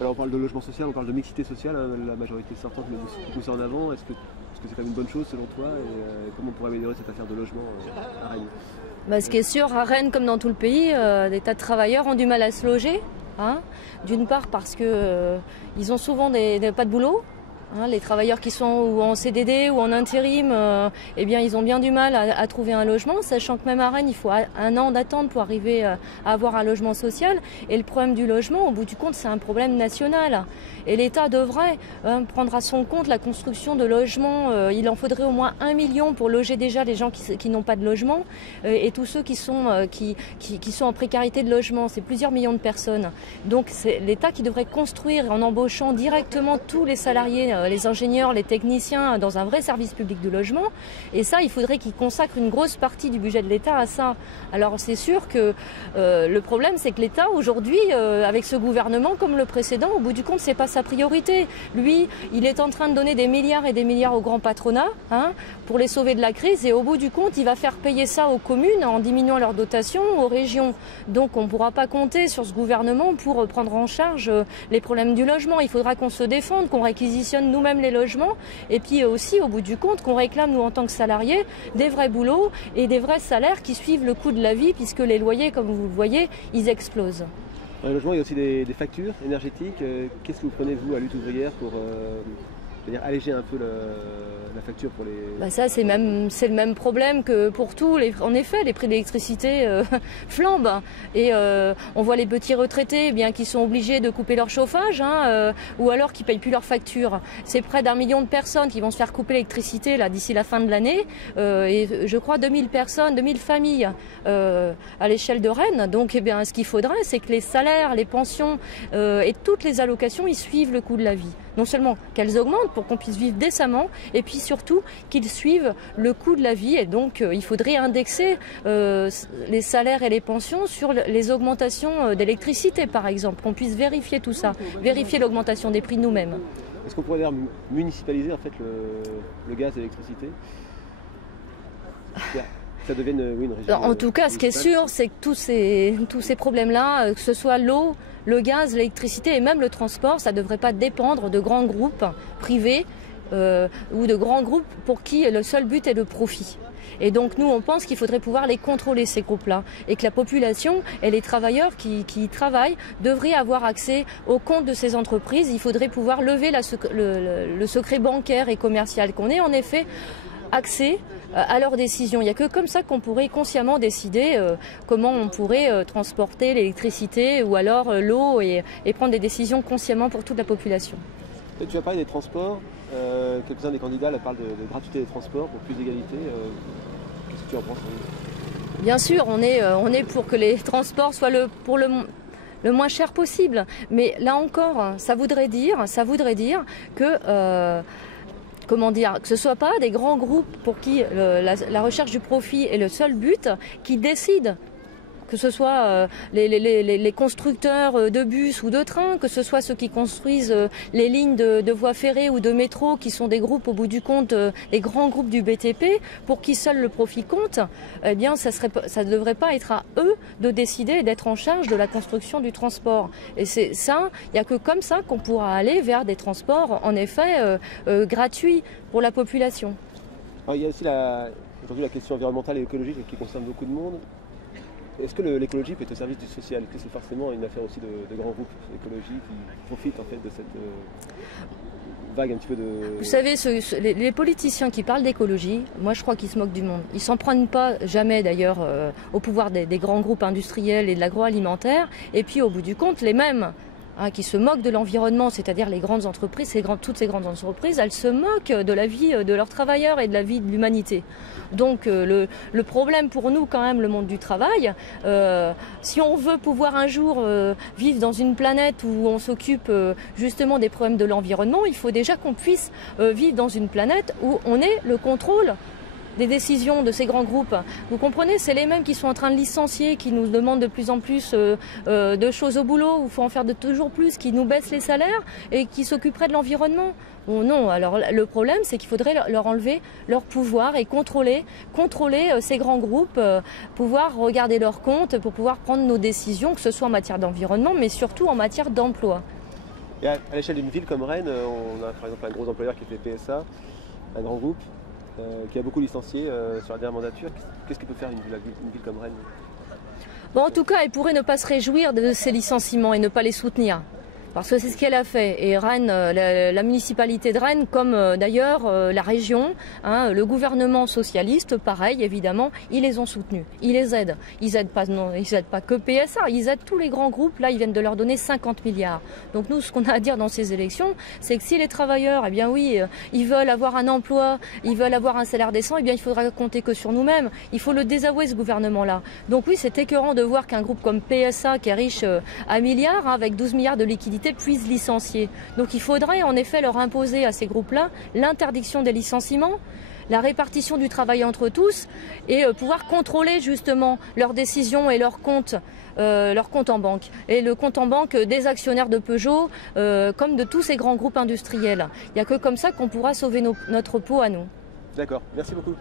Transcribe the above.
Alors on parle de logement social, on parle de mixité sociale, hein, la majorité sortante met beaucoup ça en avant. Est-ce que c'est quand même une bonne chose selon toi et comment on pourrait améliorer cette affaire de logement à Rennes? Bah, ce qui est sûr, à Rennes comme dans tout le pays, des tas de travailleurs ont du mal à se loger. Hein, d'une part parce que ils ont souvent pas de boulot. Hein, les travailleurs qui sont ou en CDD ou en intérim, eh bien, ils ont bien du mal à trouver un logement, sachant que même à Rennes, il faut un an d'attente pour arriver à avoir un logement social. Et le problème du logement, au bout du compte, c'est un problème national. Et l'État devrait prendre à son compte la construction de logements. Il en faudrait au moins 1 million pour loger déjà les gens qui n'ont pas de logement et tous ceux qui sont en précarité de logement. C'est plusieurs millions de personnes. Donc c'est l'État qui devrait construire en embauchant directement tous les salariés, les ingénieurs, les techniciens dans un vrai service public de logement. Et ça, il faudrait qu'ils consacrent une grosse partie du budget de l'État à ça. Alors c'est sûr que le problème, c'est que l'État aujourd'hui, avec ce gouvernement comme le précédent, au bout du compte, c'est pas sa priorité. Lui, il est en train de donner des milliards et des milliards au grand patronat pour les sauver de la crise. Et au bout du compte, il va faire payer ça aux communes en diminuant leurs dotations, aux régions. Donc on ne pourra pas compter sur ce gouvernement pour prendre en charge les problèmes du logement. Il faudra qu'on se défende, qu'on réquisitionne nous-mêmes les logements et puis aussi au bout du compte qu'on réclame nous en tant que salariés des vrais boulots et des vrais salaires qui suivent le coût de la vie puisque les loyers, comme vous le voyez, ils explosent. Dans le logement, il y a aussi des factures énergétiques. Qu'est-ce que vous prenez vous à Lutte ouvrière pour alléger un peu la facture pour les... Bah ça c'est le même problème que pour tout. En effet, les prix de l'électricité flambent et on voit les petits retraités qui sont obligés de couper leur chauffage ou alors qui payent plus leurs factures. C'est près d'1 million de personnes qui vont se faire couper l'électricité là d'ici la fin de l'année et je crois 2000 personnes, 2000 familles à l'échelle de Rennes. Donc ce qu'il faudrait, c'est que les salaires, les pensions et toutes les allocations ils suivent le coût de la vie. Non seulement qu'elles augmentent pour qu'on puisse vivre décemment, et puis surtout qu'ils suivent le coût de la vie. Et donc il faudrait indexer les salaires et les pensions sur les augmentations d'électricité, par exemple, qu'on puisse vérifier tout ça, vérifier l'augmentation des prix nous-mêmes. Est-ce qu'on pourrait d'ailleurs municipaliser en fait le gaz et l'électricité? Ça devienne une région. En tout cas, ce qui est sûr, c'est que tous ces problèmes-là, que ce soit l'eau, le gaz, l'électricité et même le transport, ça ne devrait pas dépendre de grands groupes privés ou de grands groupes pour qui le seul but est le profit. Et donc nous, on pense qu'il faudrait pouvoir les contrôler, ces groupes-là, et que la population et les travailleurs qui y travaillent devraient avoir accès aux comptes de ces entreprises. Il faudrait pouvoir lever le secret bancaire et commercial, qu'on ait en effet accès à leurs décisions. Il n'y a que comme ça qu'on pourrait consciemment décider comment on pourrait transporter l'électricité ou alors l'eau et prendre des décisions consciemment pour toute la population. Tu as parlé des transports, quelques-uns des candidats parlent de gratuité des transports pour plus d'égalité. Qu'est-ce que tu en penses? Bien sûr, on est pour que les transports soient le moins cher possible. Mais là encore, ça voudrait dire que que ce ne soit pas des grands groupes pour qui la recherche du profit est le seul but qui décident. Que ce soit les constructeurs de bus ou de trains, que ce soit ceux qui construisent les lignes de voies ferrées ou de métro, qui sont des groupes au bout du compte, les grands groupes du BTP, pour qui seul le profit compte, eh bien ça ne devrait pas être à eux de décider et d'être en charge de la construction du transport. Et c'est ça, il n'y a que comme ça qu'on pourra aller vers des transports en effet gratuits pour la population. Alors, il y a aussi aujourd'hui la question environnementale et écologique qui concerne beaucoup de monde. Est-ce que l'écologie peut être au service du social? Est-ce que c'est forcément une affaire aussi de grands groupes écologiques qui profitent en fait de cette vague un petit peu de... Vous savez, les politiciens qui parlent d'écologie, moi je crois qu'ils se moquent du monde. Ils s'en prennent pas jamais d'ailleurs au pouvoir des grands groupes industriels et de l'agroalimentaire. Et puis au bout du compte, les mêmes qui se moquent de l'environnement, c'est-à-dire les grandes entreprises, toutes ces grandes entreprises, elles se moquent de la vie de leurs travailleurs et de la vie de l'humanité. Donc le problème pour nous quand même, le monde du travail, si on veut pouvoir un jour vivre dans une planète où on s'occupe justement des problèmes de l'environnement, il faut déjà qu'on puisse vivre dans une planète où on ait le contrôle des décisions de ces grands groupes. Vous comprenez, c'est les mêmes qui sont en train de licencier, qui nous demandent de plus en plus de choses au boulot, où il faut en faire de toujours plus, qui nous baissent les salaires et qui s'occuperaient de l'environnement. Bon, non, alors le problème, c'est qu'il faudrait leur enlever leur pouvoir et contrôler ces grands groupes, pouvoir regarder leurs comptes pour pouvoir prendre nos décisions, que ce soit en matière d'environnement, mais surtout en matière d'emploi. Et à l'échelle d'une ville comme Rennes, on a par exemple un gros employeur qui fait PSA, un grand groupe, qui a beaucoup licencié sur la dernière mandature. Qu'est-ce que peut faire une ville comme Rennes? Bon, en tout cas, elle pourrait ne pas se réjouir de ces licenciements et ne pas les soutenir. Parce que c'est ce qu'elle a fait. Et Rennes, la municipalité de Rennes, comme d'ailleurs la région, le gouvernement socialiste, pareil évidemment, ils les ont soutenus. Ils les aident. Ils aident pas que PSA, ils aident tous les grands groupes. Là, ils viennent de leur donner 50 milliards. Donc nous, ce qu'on a à dire dans ces élections, c'est que si les travailleurs, eh bien oui, ils veulent avoir un emploi, ils veulent avoir un salaire décent, eh bien il faudra compter que sur nous-mêmes. Il faut le désavouer, ce gouvernement-là. Donc oui, c'est écœurant de voir qu'un groupe comme PSA, qui est riche à milliards, avec 12 milliards de liquidités, puissent licencier. Donc il faudrait en effet leur imposer à ces groupes-là l'interdiction des licenciements, la répartition du travail entre tous et pouvoir contrôler justement leurs décisions et leurs comptes en banque. Et le compte en banque des actionnaires de Peugeot comme de tous ces grands groupes industriels. Il n'y a que comme ça qu'on pourra sauver notre peau à nous. D'accord, merci beaucoup.